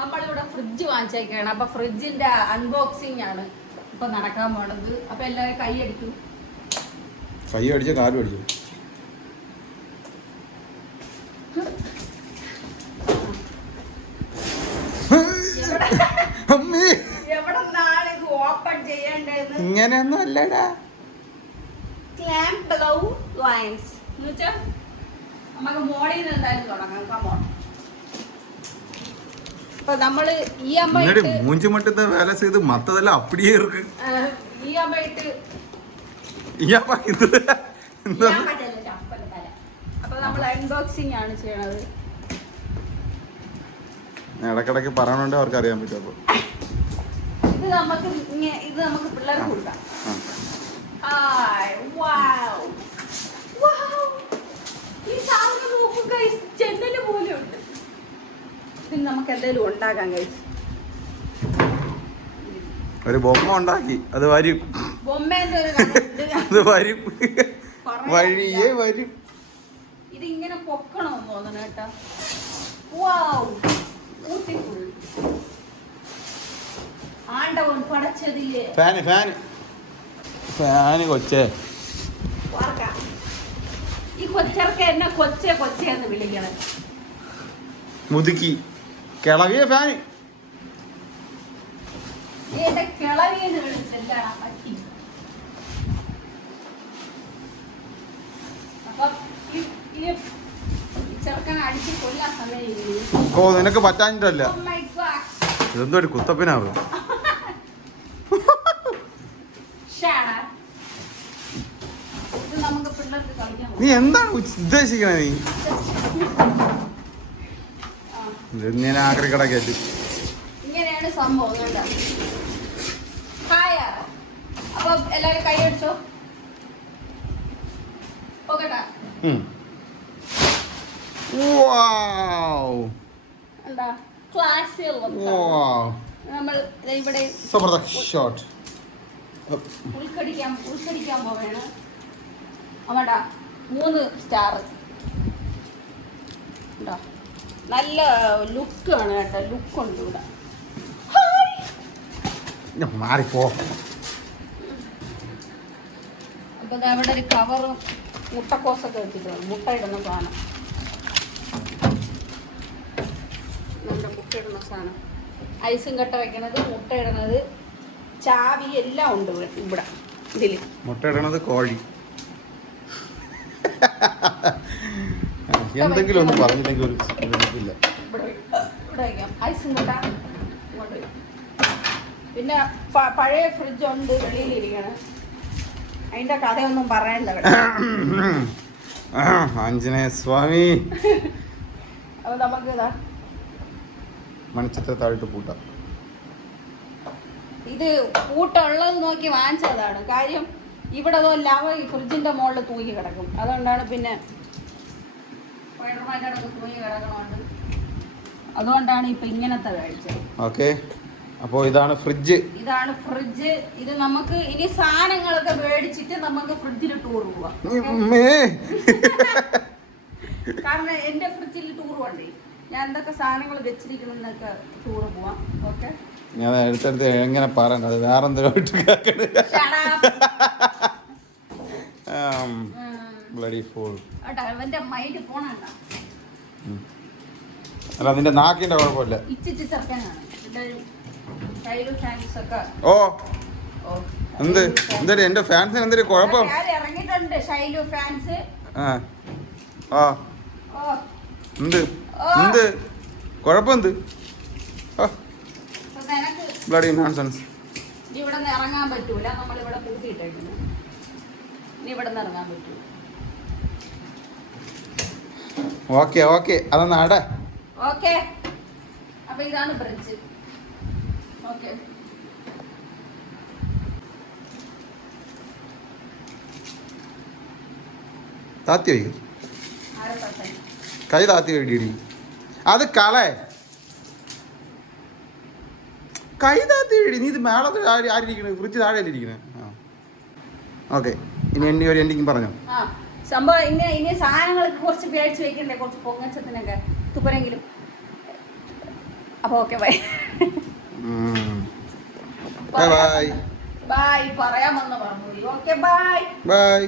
നമ്മളിവിടെ ഫ്രിഡ്ജ് വാങ്ങിച്ചേക്കാണ്. അപ്പൊ ഫ്രിഡ്ജിന്റെ അൺബോക്സിംഗ് ആണ് ഇപ്പൊ നടക്കാൻ പോണത്. അപ്പൊ എല്ലാവരും കൈ അടിക്കും. കൈ അടിച്ച കാലും അടിച്ചു. എവിടെന്നാണ് ഇത് ഓപ്പൺ ചെയ്യേണ്ടത്? ഇങ്ങനെയൊന്നും അല്ലടാ. ക്ലാമ്പ് ബിലോ ലൈൻസ് എന്ന് വെച്ചാ നമുക്ക് മോളിൽ നിന്ന് എന്തായാലും തുടങ്ങാം. കമോൺ. ഇപ്പൊ നമ്മള് ഈ അമ്മയിട്ട് മൂഞ്ചു മട്ടത്തെ വേല ചെയ്ത് മത്തതെല്ലാം അപ്പടിയേ ഇருக்கு. ഈ അമ്മയിട്ട് അപ്പൊ നമ്മൾ അൺബോക്സിംഗ് ആണ് ചെയ്യണത്. ഇടക്കിടക്ക് പറയണോണ്ട് അവർക്ക് അറിയാൻ പറ്റും. അപ്പൊ ഇത് നമുക്ക് പിള്ളേർക്ക് കൊടുക്കാം. ഈ സാധനം നോക്കും ഗൈസ്, ജനല് പോലെ ഉണ്ട്. പിന്നെ നമുക്ക് എന്തെങ്കിലും ഉണ്ടാക്കാം ഗൈസ്. ഒരു ബൊമ്മ ഉണ്ടാക്കി, അത് വരും. ബൊമ്മേന്റെ ഒരു കഥയുണ്ട്. അത് വരും, വഴിയേ വരും. ഇതിങ്ങനെ പൊക്കണമെന്ന് തോന്നണ കേട്ടാ. വാവ്, ബ്യൂട്ടിഫുൾ. ആണ്ടവൻ പടച്ചതില്ലേ. ഫാന് ഫാന് ഫാന് കൊച്ചേ. ഈ കൊച്ചർക്ക് എന്നെ കൊച്ചേ കൊച്ചേന്ന് വിളിക്കണം. മുതുക്കി കിളവിയ ഫാന്. എന്റെ കിളവിയെന്ന് വിളിച്ചെന്താണ് പറ്റി? അപ്പൊ ഈ ചെറുക്കനെ അടിച്ച് കൊല്ലാൻ സമയം. ഓ നിനക്ക് പറ്റാഞ്ഞിട്ടല്ല, ഇതെന്തോ ഒരു കുത്തപ്പിനാവും. നീ എന്താണ് ഉദ്ദേശിക്കണേ? നീ ഞാൻ ആക്രിക്കട കയറ്റി. ഇങ്ങനെയാണ് സംഭവം കേട്ടോ. അപ്പൊ എല്ലാരും കൈ അടിച്ചോ. ഓക്കെട്ടാ. എന്താ ക്ലാസ്സിൽ നമ്മൾ ഇവിടെ ഉൾക്കടിക്കാൻ പോവേണ്. അമ്മടാ 3 സ്റ്റാർ ഉണ്ടോ? നല്ല ലുക്കാണ് കേട്ടോ. ലുക്കുണ്ട് ഇവിടെ. മാറിപ്പോ. അപ്പൊ അവിടെ ഒരു കവറും മുട്ടക്കോസൊക്കെ വെച്ചിട്ടുണ്ട്. മുട്ട ഇടുന്ന സാധനം, നമ്മുടെ മുട്ട ഇടുന്ന സാധനം. ഐസും കട്ട വെക്കണത്, മുട്ട ഇടുന്നത്, ചാവി എല്ലാം ഉണ്ട് ഇവിടെ. ഇതില് മുട്ട ഇടണത് കോഴി. എന്തെങ്കിലും ഒന്ന് പറഞ്ഞില്ലെങ്കിൽ ഒരു ഇല്ല. ഇവിടെ വയ്ക്കാം ഐസും കട്ട. ഇങ്ങോട്ട് പിന്നെ പഴയ ഫ്രിഡ്ജ് ഉണ്ട് വെളിയിലിരിക്കണം. അതിന്റെ കഥയൊന്നും പറയണ്ട. ആഞ്ജനേയ സ്വാമി. അപ്പൊ നമുക്ക് ഇതാ മണിച്ചിട്ട് താഴിട്ട് പൂട്ടാം. ഇത് പൂട്ടുള്ളത് നോക്കി വാങ്ങിച്ചതാണ്. കാര്യം ഇവിടെ ലവ ഈ ഫ്രിഡ്ജിന്റെ മുകളിൽ തൂങ്ങി കിടക്കും. അതുകൊണ്ടാണ് പിന്നെ തൂങ്ങി കിടക്കണോണ്ട് അതുകൊണ്ടാണ് ഇപ്പൊ ഇങ്ങനത്തെ മേടിച്ചത്. ഓക്കെ, അപ്പോ ഇതാണ് ഫ്രിഡ്ജ്. ഇത് നമുക്ക് ഇനി സാധനങ്ങളൊക്കെ മേടിച്ചിട്ട് നമുക്ക് ഫ്രിഡ്ജിൽ ടൂർ പോവാം. കാരണം എന്റെ ഫ്രിഡ്ജിൽ ടൂർ വേണ്ടേ, ഞാൻ എന്തൊക്കെ സാധനങ്ങൾ വെച്ചിരിക്കുന്നൊക്കെ ടൂർ പോവാം. ഓക്കെ, ഞാൻ അടുത്തടുത്ത് എങ്ങനെ പറയണ്ടത് വേറെന്തെങ്കിലും അല്ല, നിന്റെ നാക്കിന്റെ കുഴപ്പമില്ല. ഓ എന്തായാലും എന്റെ ഫാൻസിന് എന്തൊരു കുഴപ്പം. എന്ത് കുഴപ്പം? എന്ത് ബ്ലഡി നോൺസെൻസ്. ഇവിടെ നിന്ന് ഇറങ്ങാൻ പറ്റൂല. നമ്മളിവിടെ പൂട്ടിയിട്ടേക്കുന്നു. ഇനി ഇവിടെ നിന്ന് ഇറങ്ങാൻ പറ്റൂ. ഓക്കെ അതൊന്ന് ആടെ. ഓക്കെ, അപ്പൊ ഇതാണ് ബ്രിഡ്ജ്. ഓക്കെ, താത്തി വയ്ക്കും. കൈ താത്തി വേണ്ടി അത് കളേ. കൈ താത്തി വേടി. നീ ഇത് മേളത്തിൽ ആരിക്കണേ? ഫ്രിഡ്ജ് താഴെയല്ലിരിക്കണേ. ഓക്കെ, ഇനി എൻ്റെ ഒരു എൻഡിങ് പറഞ്ഞോ. സംഭവം ഇനി സാധനങ്ങൾക്ക് കുറച്ച് പേടിച്ച് വെക്കണ്ടേ, കുറച്ച് പൊങ്ങച്ചത്തിനൊക്കെ തുപ്പരെങ്കിലും. അപ്പോൾ okay bye. Bye bye bye പറയാൻ വന്ന പറഞ്ഞു. Okay bye bye.